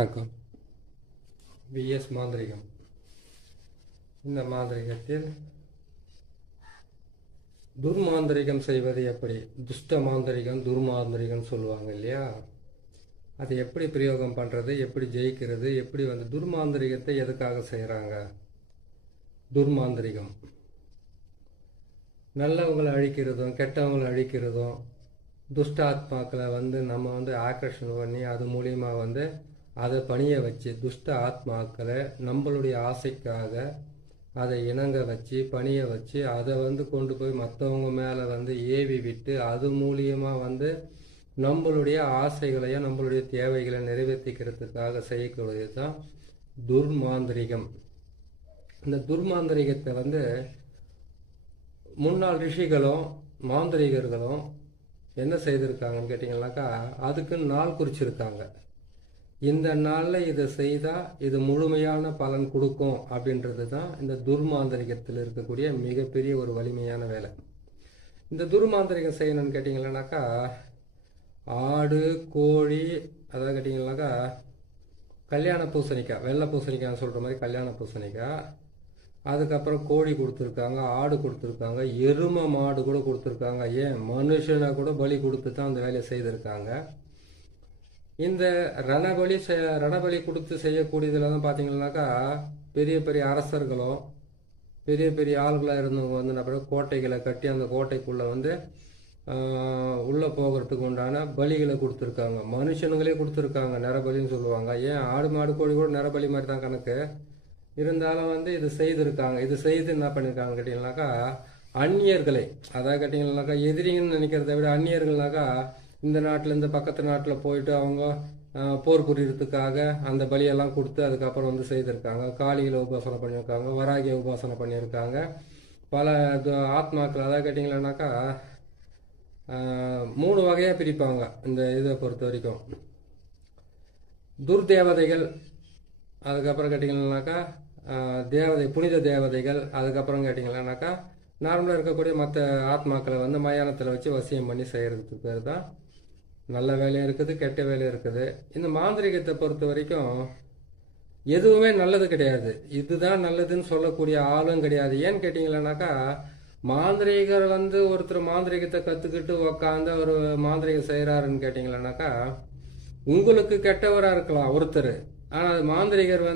வணக்கம். விஎஸ் மாந்திரிகம். இந்த மாந்திரிகத்தில் துர்மாந்திரிகம் செய்வது எப்படி, துஷ்ட மாந்திரிகம் துர்மாந்திரிகம் சொல்லுவாங்க இல்லையா, அதை எப்படி பிரயோகம் பண்ணுறது, எப்படி ஜெயிக்கிறது, எப்படி துர்மாந்திரிகத்தை எதுக்காக செய்கிறாங்க. துர்மாந்திரிகம் நல்லவங்களை அழிக்கிறதும் கெட்டவங்களை அழிக்கிறதும், துஷ்ட ஆத்மாக்களை நம்ம ஆக்கர்ஷணம் பண்ணி அது மூலியமாக அதை பணிய வச்சு துஷ்ட ஆத்மாக்களை நம்மளுடைய ஆசைக்காக அதை இணங்க வச்சு பணிய வச்சு அதை கொண்டு போய் மற்றவங்க மேலே ஏவி விட்டு அது மூலியமாக நம்மளுடைய ஆசைகளையும் நம்மளுடைய தேவைகளை நிறைவேற்றிக்கிறதுக்காக செய்யக்கூடியது தான் துர்மாந்திரிகம். இந்த துர்மாந்திரிகத்தை முன்னாள் ரிஷிகளும் மாந்திரிகர்களும் என்ன செய்திருக்காங்கன்னு கேட்டிங்கன்னாக்கா, அதுக்கு நாள் குறிச்சிருக்காங்க. இந்த நாளில் இதை செய்தால் இது முழுமையான பலன் கொடுக்கும் அப்படின்றது தான் இந்த துர்மாந்திரிகத்தில் இருக்கக்கூடிய மிகப்பெரிய ஒரு வலிமையான வேலை. இந்த துர்மாந்திரிகம் செய்யணும்னு கேட்டிங்கன்னாக்கா, ஆடு கோழி அதாவது கேட்டிங்கன்னாக்கா கல்யாண பூசணிக்காய், வெள்ளை பூசணிக்காய்னு சொல்கிற மாதிரி கல்யாண பூசணிக்காய், அதுக்கப்புறம் கோழி கொடுத்துருக்காங்க, ஆடு கொடுத்துருக்காங்க, எருமை மாடு கூட கொடுத்துருக்காங்க, ஏன் மனுஷனை கூட பலி கொடுத்து தான் அந்த வேலையை செய்திருக்காங்க. இந்த ரணபலி கொடுத்து செய்யக்கூடியதில் தான் பார்த்தீங்கன்னாக்கா, பெரிய பெரிய அரசர்களும் பெரிய பெரிய ஆளுகளாக இருந்தவங்க நம்ம கோட்டைகளை கட்டி அந்த கோட்டைக்குள்ளே உள்ளே போகிறதுக்கு உண்டான பலிகளை கொடுத்துருக்காங்க. மனுஷனுங்களே கொடுத்துருக்காங்க, நரபலின்னு சொல்லுவாங்க. ஏன் ஆடு மாடு கோழி கூட நரபலி மாதிரி தான் கணக்கு இருந்தாலும் இது செய்திருக்காங்க. இது செய்து என்ன பண்ணியிருக்காங்க கேட்டிங்கனாக்கா, அந்நியர்களை அதாவது கேட்டிங்கன்னாக்கா எதிரிங்கன்னு நினைக்கிறத விட அந்நியர்கள்னாக்கா இந்த நாட்டில் இந்த பக்கத்து நாட்டில் போயிட்டு அவங்க போர் புரியறதுக்காக அந்த பலியெல்லாம் கொடுத்து அதுக்கப்புறம் செய்திருக்காங்க. காளிகளை உபாசனை பண்ணியிருக்காங்க, வராகிய உபாசனை பண்ணியிருக்காங்க. பல ஆத்மாக்கள் அதாவது கேட்டிங்கன்னாக்கா 3 வகையாக பிரிப்பாங்க இந்த இதை பொறுத்த வரைக்கும். துர்தேவதைகள், அதுக்கப்புறம் கேட்டிங்கன்னாக்கா புனித தேவதைகள், அதுக்கப்புறம் கேட்டிங்கன்னாக்கா நார்மலாக இருக்கக்கூடிய மற்ற ஆத்மாக்களை மயானத்தில் வச்சு வசியம் பண்ணி செய்கிறதுக்கு பேர் தான் நல்ல வேலையும் இருக்குது கெட்ட வேலையும் இருக்குது. இந்த மாந்திரிகத்தை பொறுத்த வரைக்கும் எதுவுமே நல்லது கிடையாது, இதுதான் நல்லதுன்னு சொல்லக்கூடிய ஆளும் கிடையாது. ஏன்னு கேட்டிங்கன்னாக்கா, மாந்திரிகர் ஒருத்தர் மாந்திரிகத்தை கற்றுக்கிட்டு உக்காந்து ஒரு மாந்திரிகம் செய்கிறாருன்னு கேட்டிங்கன்னாக்கா, உங்களுக்கு கெட்டவராக இருக்கலாம் ஒருத்தர், ஆனால் மாந்திரிகர்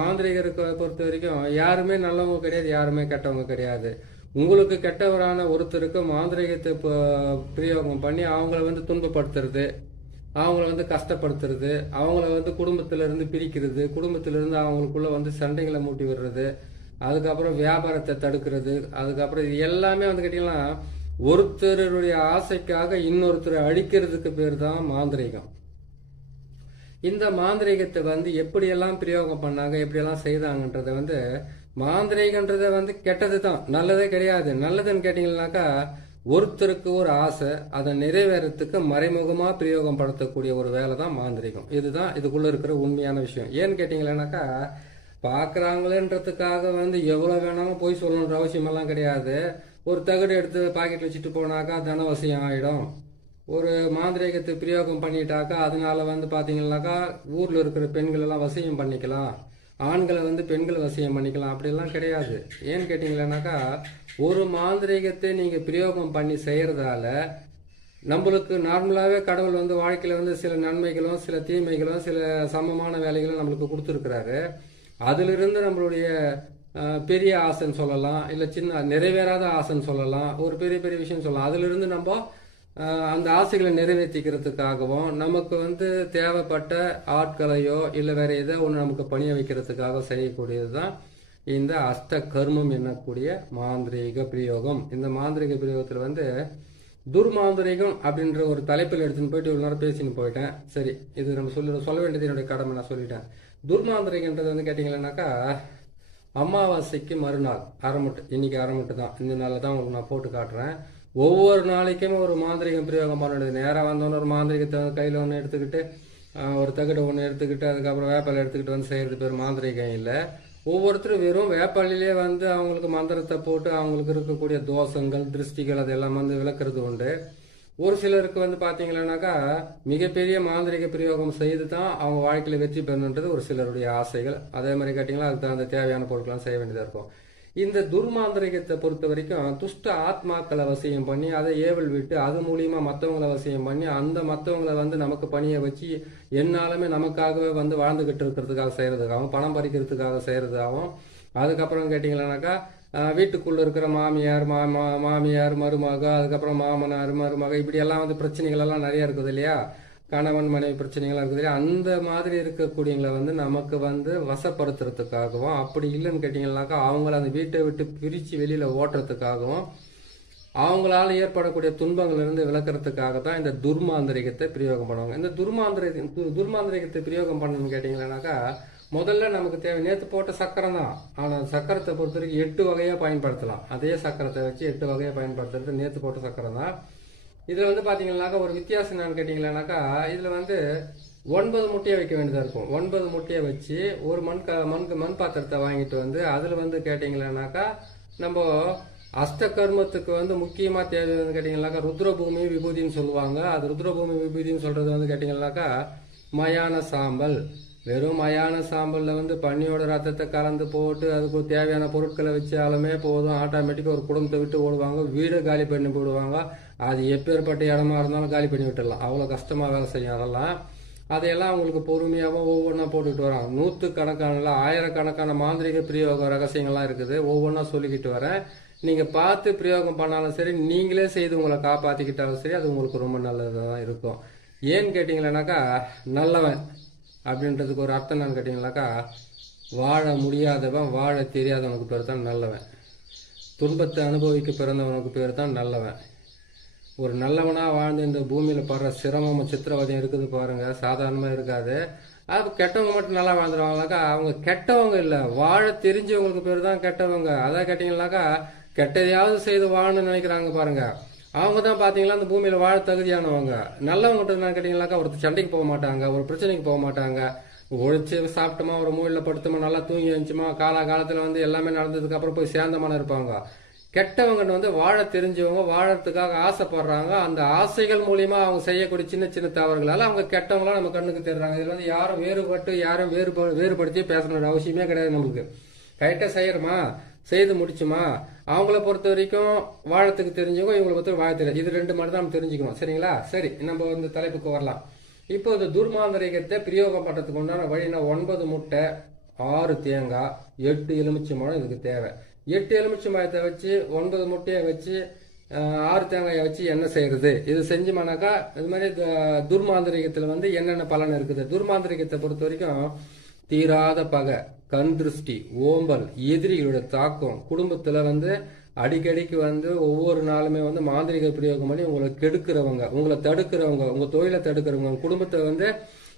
மாந்திரிகருக்கு பொறுத்த வரைக்கும் யாருமே நல்லவங்க கிடையாது, யாருமே கெட்டவங்க கிடையாது. உங்களுக்கு கெட்டவரான ஒருத்தருக்கு மாந்திரிகத்தை பிரயோகம் பண்ணி அவங்கள துன்பப்படுத்துறது, அவங்கள கஷ்டப்படுத்துறது, அவங்கள குடும்பத்திலிருந்து பிரிக்கிறது, குடும்பத்திலிருந்து அவங்களுக்குள்ள சண்டைகளை மூட்டி விடுறது, அதுக்கப்புறம் வியாபாரத்தை தடுக்கிறது, அதுக்கப்புறம் இது எல்லாமே கேட்டிங்கன்னா ஒருத்தருடைய ஆசைக்காக இன்னொருத்தரை அழிக்கிறதுக்கு பேர் தான் மாந்திரிகம். இந்த மாந்திரிகத்தை எப்படியெல்லாம் பிரயோகம் பண்ணாங்க, எப்படியெல்லாம் செய்தாங்கன்றத மாந்திரிகன்றத கெட்டது தான், நல்லதே கிடையாது. நல்லதுன்னு கேட்டீங்கன்னாக்கா, ஒருத்தருக்கு ஒரு ஆசை அதை நிறைவேறத்துக்கு மறைமுகமா பிரயோகம் படுத்தக்கூடிய ஒரு வேலை தான் மாந்திரிகம். இதுதான் இதுக்குள்ள இருக்கிற உண்மையான விஷயம். ஏன்னு கேட்டீங்கன்னாக்கா, பாக்குறாங்களேன்றதுக்காக எவ்வளவு வேணாலும் போய் சொல்லணுன்ற அவசியம் எல்லாம் கிடையாது. ஒரு தகடு எடுத்து பாக்கெட் வச்சுட்டு போனாக்கா தனவசியம் ஆயிடும். ஒரு மாந்திரிகத்தை பிரயோகம் பண்ணிட்டாக்கா அதனால பாத்தீங்கன்னாக்கா ஊர்ல இருக்கிற பெண்கள் எல்லாம் வசியம் பண்ணிக்கலாம், ஆண்களை பெண்கள் வசியம் பண்ணிக்கலாம், அப்படிலாம் கிடையாது. ஏன்னு கேட்டீங்கன்னாக்கா, ஒரு மாந்திரிகத்தை நீங்க பிரயோகம் பண்ணி செய்யறதால நம்மளுக்கு நார்மலாவே கடவுள் வாழ்க்கையில சில நன்மைகளும் சில தீமைகளும் சில சமமான வேலைகளும் நம்மளுக்கு கொடுத்துருக்கிறாரு. அதுல இருந்து நம்மளுடைய பெரிய ஆசைன்னு சொல்லலாம், இல்ல சின்ன நிறைவேறாத ஆசைன்னு சொல்லலாம், ஒரு பெரிய பெரிய விஷயம் சொல்லலாம். அதுல இருந்து நம்ம அந்த ஆசைகளை நிறைவேற்றிக்கிறதுக்காகவும் நமக்கு தேவைப்பட்ட ஆட்களையோ இல்லை வேற ஏதோ ஒன்று நமக்கு பணிய வைக்கிறதுக்காக செய்யக்கூடியது தான் இந்த அஷ்ட கர்மம் என்னக்கூடிய மாந்திரீக பிரயோகம். இந்த மாந்திரிக பிரயோகத்தில் துர்மாந்திரிகம் அப்படின்ற ஒரு தலைப்பில் எடுத்துன்னு போயிட்டு ஒரு நேரம் பேசின்னு போயிட்டேன். சரி, இது நம்ம சொல்ல வேண்டியது என்னுடைய கடமை, நான் சொல்லிட்டேன். துர்மாந்திரிகன்றது கேட்டிங்கன்னாக்கா, அமாவாசைக்கு மறுநாள் அரைமுட்டு, இன்னைக்கு அரைமுட்டு தான், இந்த நாளில் தான் உங்களுக்கு நான் போட்டு காட்டுறேன். ஒவ்வொரு நாளைக்குமே ஒரு மாந்திரிகம் பிரயோகம் பண்ண வேண்டியது. நேராக வந்தோன்னு ஒரு மாந்திரிகத்தை கையில் ஒன்று எடுத்துக்கிட்டு ஒரு தகடு ஒன்று எடுத்துக்கிட்டு அதுக்கப்புறம் வேப்பாலை எடுத்துக்கிட்டு செய்கிறது பேர் மாந்திரிகம் இல்லை. ஒவ்வொருத்தரும் வெறும் வேப்பாளிலே அவங்களுக்கு மந்திரத்தை போட்டு அவங்களுக்கு இருக்கக்கூடிய தோஷங்கள் திருஷ்டிகள் அதெல்லாம் விளக்குறது உண்டு. ஒரு சிலருக்கு வந்து பாத்தீங்கன்னாக்கா மிகப்பெரிய மாந்திரிக பிரயோகம் செய்து தான் அவங்க வாழ்க்கையில வெற்றி பெறணுன்றது ஒரு சிலருடைய ஆசைகள். அதே மாதிரி கேட்டீங்கன்னா அதுக்கு தகுந்த தேவையான பொருட்கள்லாம் செய்ய வேண்டியதா இருக்கும். இந்த துர்மாந்திரிகத்தை பொறுத்த வரைக்கும் துஷ்ட ஆத்மாக்களை வசியம் பண்ணி அதை ஏவல் விட்டு அது மூலியமா மற்றவங்களை வசியம் பண்ணி அந்த மற்றவங்களை வந்து நமக்கு பணியை வச்சு என்னாலுமே நமக்காகவே வந்து வாழ்ந்துகிட்டு இருக்கிறதுக்காக செய்யறதுக்காகவும் பணம் பறிக்கிறதுக்காக செய்யறதாகவும், அதுக்கப்புறம் கேட்டீங்கன்னாக்கா வீட்டுக்குள்ள இருக்கிற மாமியார் மாமியார் மருமக, அதுக்கப்புறம் மாமனார் மருமக, இப்படி எல்லாம் வந்து பிரச்சனைகள் எல்லாம் நிறைய இருக்குது இல்லையா, கணவன் மனைவி பிரச்சனைகள்லாம் இருக்குது இல்லையா, அந்த மாதிரி இருக்கக்கூடியவங்களை வந்து நமக்கு வந்து வசப்படுத்துறதுக்காகவும், அப்படி இல்லைன்னு கேட்டீங்கன்னாக்கா அவங்கள அந்த வீட்டை விட்டு பிரிச்சு வெளியில ஓட்டுறதுக்காகவும், அவங்களால ஏற்படக்கூடிய துன்பங்கள் இருந்து விளக்குறதுக்காக தான் இந்த துர்மாந்திரிகத்தை பிரயோகம் பண்ணுவாங்க. இந்த துர்மாந்திரிகத்தை பிரயோகம் பண்ணணும்னு கேட்டீங்கன்னாக்கா முதல்ல நமக்கு தேவை நேற்று போட்ட சக்கரம் தான். ஆனால் சக்கரத்தை பொறுத்த வரைக்கும் 8 வகையாக பயன்படுத்தலாம். அதே சக்கரத்தை வச்சு 8 வகையாக பயன்படுத்துறது நேற்று போட்ட சக்கரம் தான். இதில் வந்து பார்த்தீங்கன்னாக்கா ஒரு வித்தியாசம் என்னன்னு கேட்டிங்கன்னாக்கா இதில் வந்து 9 முட்டையை வைக்க வேண்டியதாக இருக்கும். 9 முட்டையை வச்சு ஒரு மண் பாத்திரத்தை வாங்கிட்டு வந்து அதில் வந்து கேட்டிங்கன்னாக்கா நம்ம அஷ்ட கர்மத்துக்கு வந்து முக்கியமாக தேவை வந்து கேட்டிங்கன்னாக்கா ருத்ரபூமி விபூதின்னு சொல்லுவாங்க. அது ருத்ரபூமி விபூதின்னு சொல்கிறது வந்து கேட்டிங்கன்னாக்கா மயான சாம்பல். வெறும் மயான சாம்பலில் வந்து பன்னியோட ரத்தத்தை கலந்து போட்டு அதுக்கு தேவையான பொருட்களை வச்சாலுமே போதும், ஆட்டோமேட்டிக்காக ஒரு குடும்பத்தை விட்டு ஓடுவாங்க, வீடை காலி பண்ணி போடுவாங்க. அது எப்பேற்பட்ட இடமா இருந்தாலும் காலி பண்ணி விட்டுடலாம். அவ்வளோ கஷ்டமாக வேலை செய்யும். அதையெல்லாம் அவங்களுக்கு பொறுமையாகவும் ஒவ்வொன்றா போட்டுக்கிட்டு வராங்க. 100கணக்கான ஆயிரக்கணக்கான மாந்திரிக பிரயோக ரகசியங்கள்லாம் இருக்குது. ஒவ்வொன்றா சொல்லிக்கிட்டு வரேன். நீங்கள் பார்த்து பிரயோகம் பண்ணாலும் சரி, நீங்களே செய்து உங்களை காப்பாற்றிக்கிட்டாலும் சரி, அது உங்களுக்கு ரொம்ப நல்லதாக இருக்கும். ஏன்னு கேட்டிங்கன்னாக்கா நல்லவன் அப்படின்றதுக்கு ஒரு அர்த்தம் என்னன்னு கேட்டிங்கனாக்கா வாழ முடியாதவன் வாழ தெரியாதவனுக்கு பேர் தான் நல்லவன். துன்பத்தை அனுபவிக்க பிறந்தவனுக்கு பேர் தான் நல்லவன். ஒரு நல்லவனாக வாழ்ந்து இந்த பூமியில் படுற சிரமம் சித்திரவதையும் இருக்குது பாருங்க, சாதாரணமாக இருக்காது. அது கெட்டவங்க மட்டும் நல்லா வாழ்ந்துருவாங்கனாக்கா அவங்க கெட்டவங்க இல்லை, வாழ தெரிஞ்சவங்களுக்கு பேர் தான் கெட்டவங்க. அதான் கேட்டிங்கனாக்கா கெட்டதையாவது செய்து வாழணும்னு நினைக்கிறாங்க பாருங்க, அவங்க தான் பார்த்தீங்களா அந்த பூமியில் வாழ தகுதியானவங்க. நல்லவங்ககிட்ட என்ன கேட்டிங்கனாக்கா ஒருத்தர் சண்டைக்கு போக மாட்டாங்க, ஒரு பிரச்சனைக்கு போக மாட்டாங்க. ஒழிச்சு சாப்பிட்டோமா, ஒரு மூலையில் படுத்தோமா, நல்லா தூங்கி வந்துச்சுமா, காலத்தில் வந்து எல்லாமே நடந்ததுக்கு அப்புறம் போய் சேர்ந்தமான இருப்பாங்க. கெட்டவங்க வந்து வாழ தெரிஞ்சவங்க, வாழறதுக்காக ஆசைப்படுறாங்க. அந்த ஆசைகள் மூலியமா அவங்க செய்யக்கூடிய சின்ன சின்ன தவறுகளால அவங்க கெட்டவங்களா நம்ம கண்ணுக்கு தெரிறாங்க. இதுல வந்து யாரும் வேறுபடுத்தி பேசணுன்ற அவசியமே கிடையாது. நம்மளுக்கு கரெக்டா செய்யறோமா, செய்து முடிச்சுமா, அவங்கள பொறுத்த வரைக்கும் வாழத்துக்கு தெரிஞ்சவங்க, இவங்களை பொறுத்த வாழ தெரியாது. இது 2 மட்டும் தான் நம்ம தெரிஞ்சுக்கணும். சரிங்களா? சரி, நம்ம இந்த தலைப்புக்கு வரலாம். இப்போ இந்த துர்மாந்திரிகத்தை பிரயோகம் பண்றதுக்கு உண்டான வழினா 9 முட்டை, 6 தேங்காய், 8 எலுமிச்சம்பழம் இதுக்கு தேவை. 8 எலுமிச்சம்பழத்தை வச்சு 9 முட்டையை வச்சு 6 தேங்காயை வச்சு என்ன செய்யறது? இது செஞ்சோம்னாக்கா இது மாதிரி துர்மாந்திரிகத்துல வந்து என்னென்ன பலன் இருக்குது? துர்மாந்திரிகத்தை பொறுத்த வரைக்கும் தீராத பகை, கண் திருஷ்டி, ஓம்பல், எதிரிகளோட தாக்கம், குடும்பத்துல வந்து அடிக்கடிக்கு வந்து ஒவ்வொரு நாளுமே வந்து மாந்திரிக பிரயோகம் பண்ணி உங்களை கெடுக்கிறவங்க, உங்களை தடுக்கிறவங்க, உங்க தொழிலை தடுக்கிறவங்க, குடும்பத்தை வந்து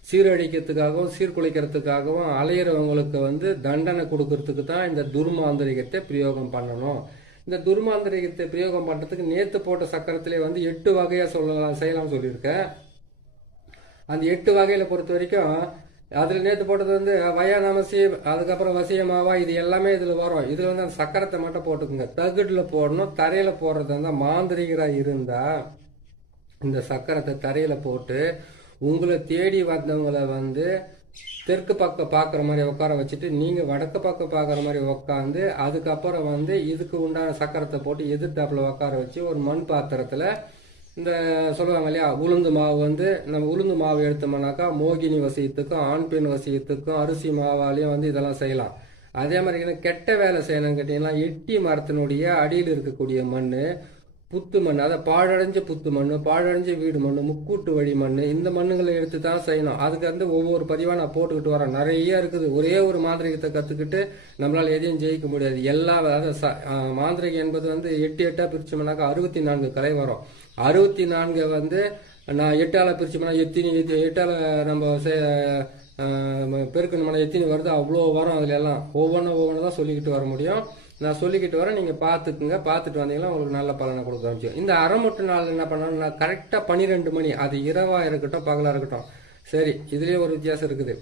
சீரழிக்கிறதுக்காகவும் சீர்குலைக்கிறதுக்காகவும் அலையிறவங்களுக்கு வந்து தண்டனை கொடுக்கறதுக்கு தான் இந்த துர்மாந்திரிகத்தை பிரயோகம் பண்ணணும். இந்த துர்மாந்திரிகத்தை பிரயோகம் பண்றதுக்கு நேத்து போட்ட சக்கரத்திலே வந்து 8 வகையா செய்யலாம் சொல்லியிருக்கேன். அந்த 8 வகையில பொறுத்த வரைக்கும் அதுல நேத்து போட்டது வந்து வயானமசி, அதுக்கப்புறம் வசியமாவா, இது எல்லாமே இதுல வரும். இதுல வந்து அந்த சக்கரத்தை மட்டும் போட்டுக்குங்க. தகுடுல போடணும். தரையில போடுறது இருந்தா மாந்திரிகரா இருந்தா இந்த சக்கரத்தை தரையில போட்டு உங்களை தேடி வந்தவங்களை வந்து தெற்கு பக்கம் பார்க்குற மாதிரி உட்கார வச்சுட்டு நீங்க வடக்கு பக்கம் பார்க்குற மாதிரி உட்காந்து அதுக்கப்புறம் வந்து இதுக்கு உண்டான சக்கரத்தை போட்டு எதிர்த்தாப்புல உட்கார வச்சு ஒரு மண் பாத்திரத்துல இந்த சொல்லுவாங்க இல்லையா உளுந்து மாவு வந்து நம்ம உளுந்து மாவு எடுத்தோம்னாக்கா மோகினி வசியத்துக்கும் ஆண் பெண் வசியத்துக்கும் அரிசி மாவாலையும் வந்து இதெல்லாம் செய்யலாம். அதே மாதிரி கெட்ட வேலை செய்யணும்னு கேட்டீங்கன்னா எட்டி மரத்தினுடைய அடியில் இருக்கக்கூடிய மண், புத்து மண், அதை பாழடைஞ்ச புத்து மண், பாழடைஞ்ச வீடு மண், முக்கூட்டு வழி மண், இந்த மண்ணுங்களை எடுத்து தான் செய்யணும். அதுக்கு வந்து ஒவ்வொரு பதிவாக நான் போட்டுக்கிட்டு வரேன். நிறைய இருக்குது. ஒரே ஒரு மாந்திரிகத்தை கற்றுக்கிட்டு நம்மளால் எதையும் ஜெயிக்க முடியாது. எல்லா மாந்திரிகம் என்பது வந்து 8 பிரிச்சோம்னாக்கா 64 கலை வரும். 64 வந்து நான் 8ஆல பிரிச்சோம்னா எட்டால நம்ம பெருக்கணும்னா எத்தினி வருது அவ்வளோ வரும். அதுல எல்லாம் ஒவ்வொன்று தான் சொல்லிக்கிட்டு வர முடியும். நான் சொல்லிக்கிட்டு வரேன், நீங்கள் பார்த்துக்குங்க. பார்த்துட்டு வந்தீங்கன்னா உங்களுக்கு நல்ல பலனை கொடுக்க ஆரம்பிச்சு. இந்த அரைமுட்டு நாள் என்ன பண்ணணும், நான் கரெக்டாக 12 மணி, அது இரவாக இருக்கட்டும் பகலாக இருக்கட்டும், சரி இதுலேயே ஒரு வித்தியாசம் இருக்குது.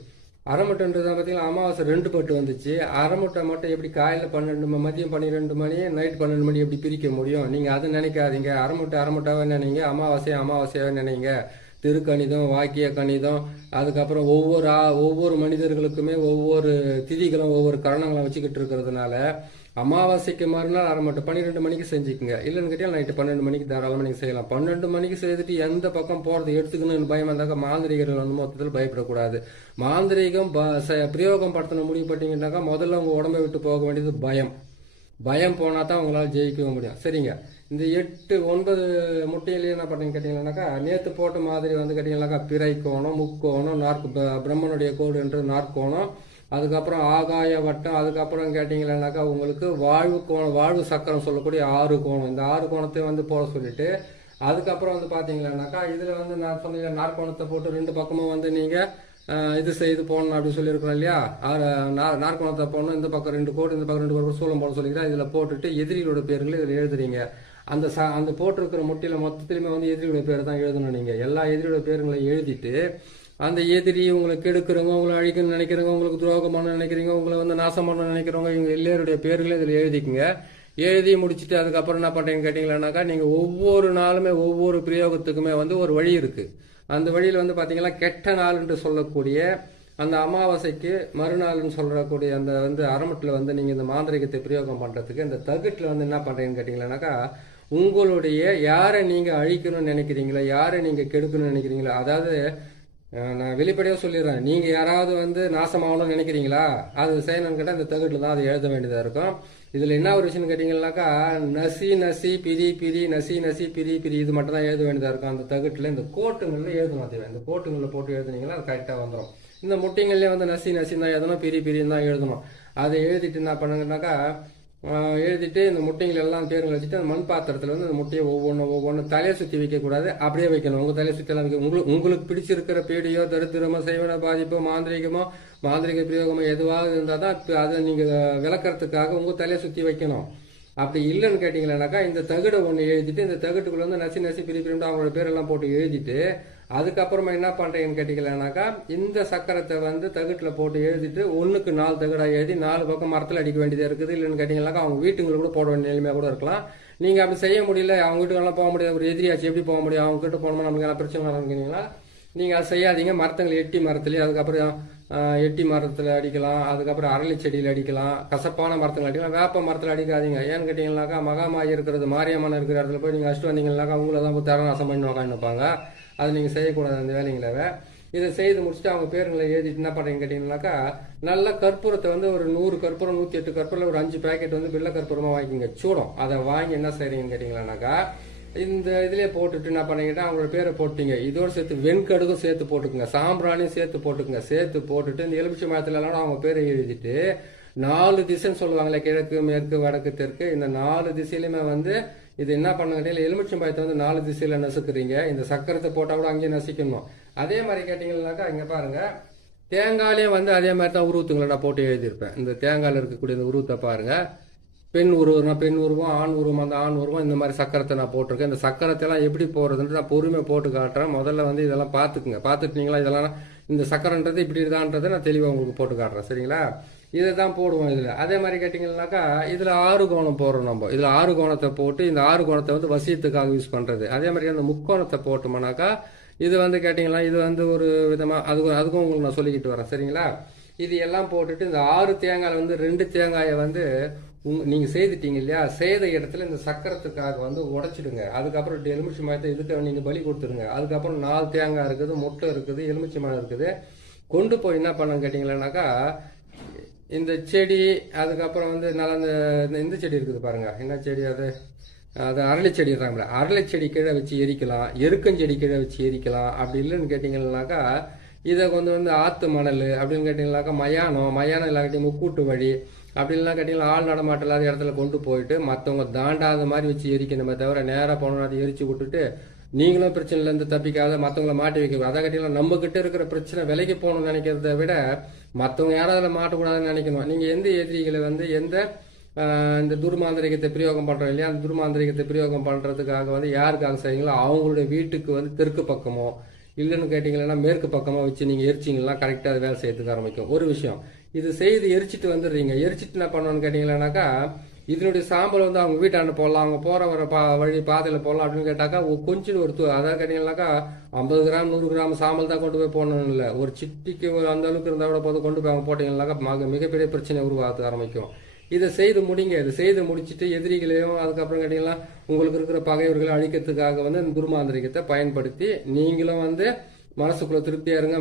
அரைமுட்டைன்றது பார்த்தீங்கன்னா அமாவாசை 2 பட்டு வந்துச்சு. அரைமுட்டை மட்டும் எப்படி காலையில் 12 மதியம் 12 மணி நைட் 12 மணி எப்படி பிரிக்க முடியும்? நீங்கள் அது நினைக்காதீங்க. அரைமுட்டாவே நினைங்க, அமாவாசையாவே நினைங்க. திருக்கணிதம், வாக்கிய கணிதம், அதுக்கப்புறம் ஒவ்வொரு மனிதர்களுக்குமே ஒவ்வொரு திதிகளும் ஒவ்வொரு கரணங்களும் வச்சுக்கிட்டு இருக்கிறதுனால அமாவாசைக்கு மறுநாள் அரைமட்டை 12 மணிக்கு செஞ்சுக்குங்க. இல்லைன்னு கேட்டால் நைட்டு 12 மணிக்கு தாராளமாக நீங்கள் செய்யலாம். 12 மணிக்கு செய்துட்டு எந்த பக்கம் போகிறது எடுத்துக்கணும்னு பயம் இருந்தாக்கா மாந்திரிகர்கள் வந்து மொத்தத்தில் பயப்படக்கூடாது. மாந்திரிகம் பிரயோகம் படுத்தின முடிவு பட்டீங்கன்னாக்கா முதல்ல உங்கள் உடம்பை விட்டு போக வேண்டியது பயம் போனால் தான் உங்களால் ஜெயிக்க முடியும். சரிங்க, இந்த 8 9 முட்டையிலேயே என்ன பண்ணீங்க கேட்டீங்கன்னாக்கா நேற்று போட்ட மாதிரி வந்து கேட்டீங்கன்னாக்கா பிறை கோணம், முக்கோணம், பிரம்மனுடைய கோடு என்று நாற்கோணம், அதுக்கப்புறம் ஆகாய வட்டம், அதுக்கப்புறம் கேட்டீங்கன்னாக்கா உங்களுக்கு வாழ்வு சக்கரம் சொல்லக்கூடிய 6 கோணம். இந்த 6 கோணத்தை வந்து போட சொல்லிட்டு அதுக்கப்புறம் வந்து பார்த்தீங்கன்னாக்கா இதில் வந்து நான் சொன்னீங்க நாற்கோணத்தை போட்டு 2 பக்கமும் வந்து நீங்கள் இது செய்து போடணும் அப்படின்னு சொல்லியிருக்கிறோம் இல்லையா. நாற்கோணத்தை போடணும், இந்த பக்கம் 2 கோடு, இந்த பக்கம் 2 கோடு சூளம் போட சொல்லிக்கிறேன். இதில் போட்டுட்டு எதிரிகளோட பேர்களை இதில் எழுதுறீங்க. அந்த போட்டிருக்கிற முட்டியில் மொத்தத்திலுமே வந்து எதிரியோட பேர் தான் எழுதணும். நீங்கள் எல்லா எதிரியோட பேருங்களை எழுதிட்டு அந்த எதிரி உங்களை கெடுக்கிறவங்க, உங்களை அழிக்கணும்னு நினைக்கிறவங்க, உங்களுக்கு துரோகம் பண்ண நினைக்கிறீங்க, உங்களை வந்து நாசம் பண்ண நினைக்கிறவங்க, இவங்க எல்லாருடைய பேர்களையும் இதில் எழுதிக்குங்க. எழுதி முடிச்சுட்டு அதுக்கப்புறம் என்ன பண்ணுறீங்கன்னு கேட்டிங்களானாக்கா நீங்கள் ஒவ்வொரு நாளுமே ஒவ்வொரு பிரயோகத்துக்குமே வந்து ஒரு வழி இருக்குது. அந்த வழியில் வந்து பார்த்தீங்கன்னா கெட்ட நாள் என்று சொல்லக்கூடிய அந்த அமாவாசைக்கு மறுநாள்னு சொல்லக்கூடிய அந்த வந்து அரைமட்டில் வந்து நீங்கள் இந்த மாந்திரிகத்தை பிரயோகம் பண்ணுறதுக்கு இந்த தகுட்டில் வந்து என்ன பண்ணுறீங்கன்னு கேட்டிங்களானாக்கா உங்களுடைய யாரை நீங்கள் அழிக்கணும்னு நினைக்கிறீங்களோ, யாரை நீங்கள் கெடுக்கணும்னு நினைக்கிறீங்களோ, அதாவது நான் வெளிப்படையாக சொல்லிடுறேன், நீங்கள் யாராவது வந்து நாசமாகணும்னு நினைக்கிறீங்களா அது செய்யணும்னு கேட்டால் இந்த தகுட்டில் தான் அது எழுத வேண்டியதாக இருக்கும். இதில் என்ன ஒரு விஷயம்னு கேட்டிங்கன்னாக்கா நசி பிரி நசி பிரி இது மட்டும் தான் எழுத வேண்டியதாக இருக்கும். அந்த தகுட்டில் இந்த கோட்டுங்களில் எழுதணும். அது இந்த கோட்டுங்களில் போட்டு எழுதுனீங்கன்னா அது கரெக்டாக வந்துடும். இந்த முட்டைங்கள்லேயே வந்து நசி தான் எழுதணும், பிரின்னு தான் எழுதணும். அதை எழுதிட்டு என்ன பண்ணுங்கன்னாக்கா எழுதிட்டு இந்த முட்டைகள் எல்லாம் பேருங்களை வச்சுட்டு அந்த மண் பாத்திரத்தில் வந்து அந்த முட்டையை ஒவ்வொன்று தலையை சுற்றி வைக்கக்கூடாது, அப்படியே வைக்கணும். உங்கள் தலையை சுற்றி எல்லாம் வைக்க உங்களுக்கு பிடிச்சிருக்கிற பீடியோ, தரித்திரமோ, செய்வன பாதிப்போ, மாந்திரிக பிரயோகமோ எதுவாக இருந்தால் தான் அதை நீங்கள் விளக்கறதுக்காக உங்கள் தலையை சுற்றி வைக்கணும். அப்படி இல்லைன்னு கேட்டிங்கன்னாக்கா இந்த தகுடை ஒன்று எழுதிட்டு இந்த தகுட்டுக்குள்ள வந்து நசி பிரிப்பிட்டு அவங்களோட பேரெல்லாம் போட்டு எழுதிட்டு அதுக்கப்புறமா என்ன பண்ணுறீங்கன்னு கேட்டிங்களானாக்கா இந்த சக்கரத்தை வந்து தகுட்டில் போட்டு எழுதிட்டு 1க்கு 4 தகுடாக எழுதி 4 பக்கம் மரத்தில் அடிக்க வேண்டியதாக இருக்குது. இல்லைன்னு கேட்டிங்கனாக்கா அவங்க வீட்டுங்களை கூட போட வேண்டிய நிலைமையாக கூட இருக்கலாம். நீங்கள் அப்படி செய்ய முடியல, அவங்க வீட்டுக்கெல்லாம் போக முடியாது, ஒரு எதிரியாச்சு எப்படி போக முடியும், அவங்க கிட்ட போனோம்னா நமக்கு எல்லாம் பிரச்சனை நடக்குங்களா. நீங்கள் அதை செய்யாதீங்க. மரத்துங்களை எட்டி மரத்துலேயே, அதுக்கப்புறம் எட்டி மரத்தில் அடிக்கலாம், அதுக்கப்புறம் அரளி செடியில் அடிக்கலாம், கசப்பான மரத்தில் அடிக்கலாம், வேப்ப மரத்தில் அடிக்காதீங்க. ஏன்னு கேட்டிங்கனாக்கா மகாமாயி இருக்கிறது, மாரியம்மன் இருக்கிற இடத்துல போய் நீங்கள் அடிச்சுட்டு வந்தீங்கன்னாக்கா உங்களை தான் தரநாசம் பண்ணி உட்காந்துப்பாங்க. அதை நீங்கள் செய்யக்கூடாது அந்த வேலைங்களவே. இதை செய்து முடிச்சுட்டு அவங்க பேருங்களை எழுதிட்டு என்ன பண்ணுறீங்கன்னு கேட்டிங்கனாக்கா நல்ல கற்பூரத்தை வந்து ஒரு 100 கற்பூரம், 108 கற்பூரம், ஒரு 5 பேக்கெட் வந்து வெள்ளை கற்பூரமாக வாங்கிக்கிங்க. சூடம் அதை வாங்கி என்ன செய்கிறீங்கன்னு கேட்டிங்களானாக்கா இந்த இதிலே போட்டுட்டு என்ன பண்ணீங்கன்னா அவங்களோட பேரை போட்டீங்க. இதோடு சேர்த்து வெண்கடுக்கும் சேர்த்து போட்டுக்குங்க, சாம்பிராணியும் சேர்த்து போட்டுக்குங்க. சேர்த்து போட்டுட்டு இந்த எலுமிச்சை மரத்துலலாம் அவங்க பேரை எழுதிட்டு 4 திசைன்னு சொல்லுவாங்களே, கிழக்கு, மேற்கு, வடக்கு, தெற்கு, இந்த 4 திசையிலுமே வந்து இது என்ன பண்ணுங்க, எலுமிச்சம்பழத்தை வந்து 4 திசையில நசுக்குறீங்க. இந்த சக்கரத்தை போட்டால் கூட அங்கேயே நசிக்கணும். அதே மாதிரி கேட்டிங்கன்னாக்கா இங்கே பாருங்க, தேங்காயிலே வந்து அதே மாதிரி தான் உருவத்துங்களை நான் போட்டு எழுதியிருப்பேன். இந்த தேங்காயில் இருக்கக்கூடிய இந்த உருவத்தை பாருங்க, பெண் உருவம்னா பெண் உருவம், ஆண் உருவம் அந்த ஆண் உருவம், இந்த மாதிரி சக்கரத்தை நான் போட்டிருக்கேன். இந்த சக்கரத்தை எல்லாம் எப்படி போடுறதுன்ட்டு நான் பொறுமையாக போட்டு காட்டுறேன். முதல்ல வந்து இதெல்லாம் பார்த்துக்குங்க. பார்த்துட்டீங்களா, இதெல்லாம் இந்த சக்கரன்றது இப்படி இதான்றதை நான் தெளிவாக உங்களுக்கு போட்டு காட்டுறேன். சரிங்களா, இதை தான் போடுவோம் இதில். அதே மாதிரி கேட்டிங்கன்னாக்கா இதில் 6 கோணம் போடுறோம் நம்ம. இதில் 6 கோணத்தை போட்டு இந்த 6 கோணத்தை வந்து வசியத்துக்காக யூஸ் பண்ணுறது. அதே மாதிரி அந்த முக்கோணத்தை போட்டோம்னாக்கா இது வந்து கேட்டிங்கன்னா இது வந்து ஒரு விதமாக அதுக்கும் உங்களுக்கு நான் சொல்லிக்கிட்டு வரேன். சரிங்களா, இது எல்லாம் போட்டுட்டு இந்த 6 தேங்காயில் வந்து 2 தேங்காயை வந்து நீங்கள் செய்துட்டீங்க இல்லையா, செய்த இடத்துல இந்த சக்கரத்துக்காக வந்து உடைச்சிடுங்க. அதுக்கப்புறம் எலுமிச்சை மரத்தை இதுக்கு நீங்கள் பலி கொடுத்துருங்க. அதுக்கப்புறம் 4 தேங்காய் இருக்குது, முட்டை இருக்குது, எலுமிச்சை மரம் இருக்குது. கொண்டு போய் என்ன பண்ண கேட்டிங்களானாக்கா இந்த செடி, அதுக்கப்புறம் வந்து நல்லா இந்த செடி இருக்குது பாருங்க, என்ன செடி அது அரளி செடிறாங்களே, அரளி செடி கீழே வச்சு எரிக்கலாம், எருக்கஞ்செடி கீழே வச்சு எரிக்கலாம். அப்படி இல்லைன்னு கேட்டிங்கன்னாக்கா இதை வந்து ஆற்று மணல் அப்படின்னு கேட்டிங்கனாக்கா மயானம் இல்லாட்டி முக்கூட்டு வழி அப்படின்லாம் கேட்டிங்கன்னா ஆள் நடமாட்டம் இல்லாத இடத்துல கொண்டு போயிட்டு மற்றவங்க தாண்டாத மாதிரி வச்சு எரிக்கணுமே தவிர நேராக போனோம்னா அதை எரிச்சு விட்டுட்டு நீங்களும் பிரச்சனையிலேருந்து தப்பிக்காத மற்றவங்களை மாட்டி வைக்க. அதை கேட்டிங்கன்னா நம்ம கிட்ட இருக்கிற பிரச்சனை விலைக்கு போகணும்னு நினைக்கிறத விட மற்றவங்க யாராவது அதில் மாட்டக்கூடாதுன்னு நினைக்கணும். நீங்கள் எந்த எதிரிகளை வந்து இந்த துர்மாந்திரிகத்தை பிரயோகம் பண்ணுறோம் இல்லையா, அந்த துர்மாந்திரிகத்தை பிரயோகம் பண்ணுறதுக்காக வந்து யாருக்காக செய்வீங்களோ அவங்களுடைய வீட்டுக்கு வந்து தெற்கு பக்கமோ இல்லைன்னு கேட்டிங்கன்னா மேற்கு பக்கமாக வச்சு நீங்கள் எரிச்சிங்கன்னா கரெக்டாக அது வேலை செய்யறதுக்கு ஆரம்பிக்கும். ஒரு விஷயம், இது செய்து எரிச்சிட்டு வந்துடுறீங்க. எரிச்சிட்டு என்ன பண்ணணும்னு கேட்டிங்கன்னாக்கா, இதனுடைய சாம்பல் வந்து அவங்க வீட்டாண்டு போடலாம், அவங்க போகிற வர வழி பாதையில் போடலாம் அப்படின்னு கேட்டாக்கா கொஞ்சம் அதாவது கேட்டிங்கன்னாக்கா 50 கிராம் 100 கிராம் சாம்பல் தான் கொண்டு போய் போடணும் இல்லை, ஒரு சிட்டிக்கு ஒரு அந்த அளவுக்கு இருந்தால் கூட போது கொண்டு போய் அவங்க போட்டிங்கன்னாக்கா மிகப்பெரிய பிரச்சனை உருவாக ஆரம்பிக்கும். இதை செய்து முடிங்க. இதை செய்து முடிச்சுட்டு எதிரிகளையும் அதுக்கப்புறம் கேட்டிங்கன்னா உங்களுக்கு இருக்கிற பகைவர்களை அழிக்கிறதுக்காக வந்து இந்த துர்மாந்திரிகத்தை பயன்படுத்தி நீங்களும் வந்து மனசுக்குள்ள திருப்தியா இருங்க.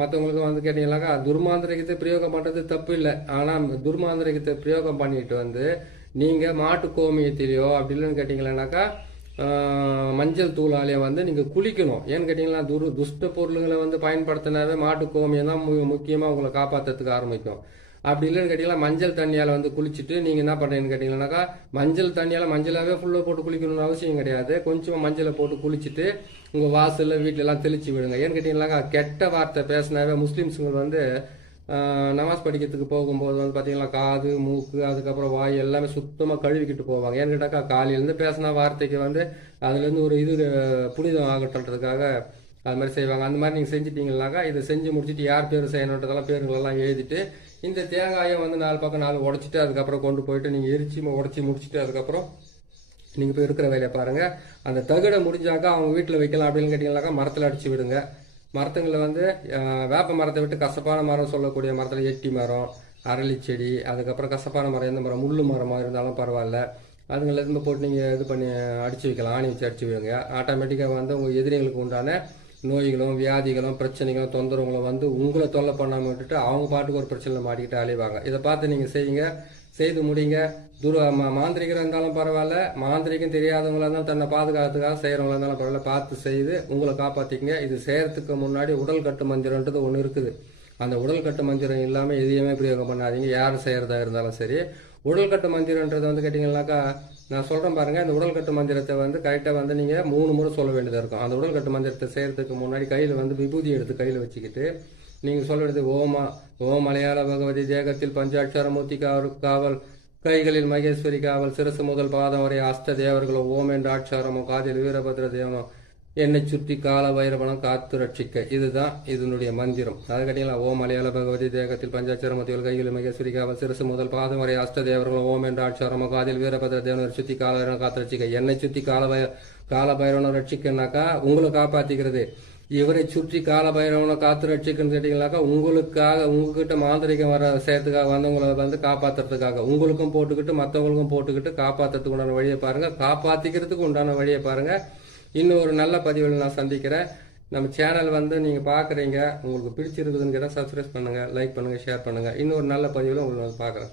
மற்றவங்களுக்கு வந்து கேட்டீங்கன்னாக்கா துர்மாந்திரிகத்தை பிரயோகம் பண்றது தப்பு இல்லை. ஆனால் துர்மாந்திரிகத்தை பிரயோகம் பண்ணிட்டு வந்து நீங்க மாட்டு கோமியத்திலேயோ அப்படி இல்லைன்னு கேட்டீங்கன்னாக்கா மஞ்சள் தூளாலேயே வந்து நீங்க குளிக்கணும். ஏன்னு கேட்டீங்கன்னா துஷ்ட பொருளுங்களை வந்து பயன்படுத்தினாவே மாட்டு கோமியம் தான் முக்கியமா உங்களை காப்பாற்றுறதுக்கு ஆரம்பிக்கும். அப்படி இல்லைன்னு கேட்டீங்கன்னா மஞ்சள் தண்ணியால் வந்து குளிச்சுட்டு நீங்கள் என்ன பண்ணுறீங்கன்னு கேட்டிங்கன்னாக்கா மஞ்சள் தண்ணியால் மஞ்சளாகவே ஃபுல்லாக போட்டு குளிக்கணும்னு அவசியம் கிடையாது. கொஞ்சமாக மஞ்சளை போட்டு குளிச்சுட்டு உங்கள் வாசலில் வீட்டிலலாம் தெளிச்சு விடுங்க. ஏன்னு கேட்டிங்கன்னாக்கா கெட்ட வார்த்தை பேசினாவே முஸ்லீம்ஸுங்க வந்து நமாஸ் படிக்கிறதுக்கு போகும்போது வந்து பார்த்தீங்கன்னா காது மூக்கு அதுக்கப்புறம் வாய் எல்லாமே சுத்தமாக கழுவிக்கிட்டு போவாங்க. ஏன்னு கேட்டாக்கா காலையிலேருந்து பேசின வார்த்தைக்கு வந்து அதுலேருந்து ஒரு இது புனிதம் ஆகட்டுன்றதுக்காக அது மாதிரி செய்வாங்க. அந்த மாதிரி நீங்கள் செஞ்சிட்டீங்கன்னாக்கா இதை செஞ்சு முடிச்சுட்டு யார் பேர் செய்யணுன்றதெல்லாம் பேருங்களெல்லாம் எழுதிட்டு இந்த தேங்காயை வந்து 4 பக்கம் 4 உடைச்சிட்டு அதுக்கப்புறம் கொண்டு போயிட்டு நீங்கள் எரிச்சு உடச்சி முடிச்சுட்டு அதுக்கப்புறம் நீங்கள் போய் இருக்கிற வேலையை பாருங்கள். அந்த தகுடை முடிஞ்சாக்கா அவங்க வீட்டில் வைக்கலாம். அப்படின்னு கேட்டிங்கனாக்கா மரத்தில் அடித்து விடுங்க. மரத்துங்களை வந்து வேப்ப மரத்தை விட்டு கசப்பான மரம் சொல்லக்கூடிய மரத்தில் எட்டி மரம், அரளி செடி, அதுக்கப்புறம் கசப்பான மரம் எந்த மரம் முள்ளு மரமாக இருந்தாலும் பரவாயில்ல, அதுங்களை எதுவும் போட்டு நீங்கள் இது பண்ணி அடித்து வைக்கலாம். ஆணி வச்சு அடித்து வைங்க. ஆட்டோமேட்டிக்காக வந்து உங்கள் எதிரிகளுக்கு உண்டான நோய்களும் வியாதிகளும் பிரச்சனைகளும் தொந்தரவுகளும் வந்து உங்களை தொல்லை பண்ணாமல் விட்டுட்டு அவங்க பாட்டுக்கு ஒரு பிரச்சனையில் மாட்டிக்கிட்டு அழிவாங்க. இதை பார்த்து நீங்கள் செய்யுங்க, செய்து முடிங்க. மாந்திரிகராக இருந்தாலும் பரவாயில்ல, மாந்திரிகம் தெரியாதவங்களா இருந்தாலும் தன்னை பாதுகாத்துக்காக செய்கிறவங்களா இருந்தாலும் பரவாயில்ல, பார்த்து செய்து உங்களை காப்பாற்றிக்கங்க. இது செய்கிறதுக்கு முன்னாடி உடல் கட்டு மந்திரன்றது ஒன்று இருக்குது. அந்த உடல் கட்டு மந்திரம் இல்லாமல் எதையுமே பிரயோகம் பண்ணாதீங்க. யார் செய்கிறதா இருந்தாலும் சரி. உடல் கட்டு மந்திரன்றது வந்து கேட்டிங்கன்னாக்கா நான் சொல்கிறேன் பாருங்கள், இந்த உடல் கட்டு மந்திரத்தை வந்து கரெக்டாக வந்து நீங்கள் 3 முறை சொல்ல வேண்டியதாக இருக்கும். அந்த உடல் கட்டு மந்திரத்தை செய்கிறதுக்கு முன்னாடி கையில் வந்து விபூதி எடுத்து கையில் வச்சுக்கிட்டு நீங்கள் சொல்ல வேண்டியது ஓம் மலையாள பகவதி தேகத்தில் பஞ்சாட்சாரமூர்த்தி காவல், கைகளில் மகேஸ்வரி காவல், சிரசு முதல் பாதம் வரை அஷ்ட தேவர்களோ ஓம் என்ற ஆட்சாரமும், காதில் வீரபத்ர தேவனும், என்னை சுற்றி கால வைரவனம் காத்து ரட்சிக்க. இதுதான் இதனுடைய மந்திரம். அதை கேட்டீங்களா, ஓம் மலையாள பகவதி தேகத்தில் பஞ்சாட்சாரமூர்த்திகள் கைகளில் மகேஸ்வரி காவல், சிரசு முதல் பாதம் வரை அஷ்ட தேவர்களோ ஓம் என்ற ஆட்சாரமும், காதில் வீரபத்ர தேவனும் சுற்றி கால வைரவனம் காத்து ரட்சிக்க. என்னை சுற்றி கால பைரவனம் ரட்சிக்கனாக்கா உங்களை காப்பாற்றிக்கிறது. இவரை சுற்றி கால பைரவனை காத்து ரட்சிக்கன்னு கேட்டீங்கன்னாக்கா உங்களுக்காக உங்ககிட்ட மாந்திரிகம் வர செய்யறதுக்காக வந்தவங்களை வந்து காப்பாற்றுறதுக்காக உங்களுக்கும் போட்டுக்கிட்டு மற்றவங்களுக்கும் போட்டுக்கிட்டு காப்பாற்றுறதுக்கு உண்டான வழியை பாருங்க, காப்பாற்றிக்கிறதுக்கு உண்டான வழியை பாருங்க. இன்னும் ஒரு நல்ல பதிவில் நான் சந்திக்கிறேன். நம்ம சேனல் வந்து நீங்கள் பார்க்குறீங்க, உங்களுக்கு பிடிச்சிருக்குதுன்னு கேட்டால் சப்ஸ்கிரைப் பண்ணுங்கள், லைக் பண்ணுங்கள், ஷேர் பண்ணுங்கள். இன்னும் ஒரு நல்ல பதிவில் உங்களுக்கு பார்க்குறேன்.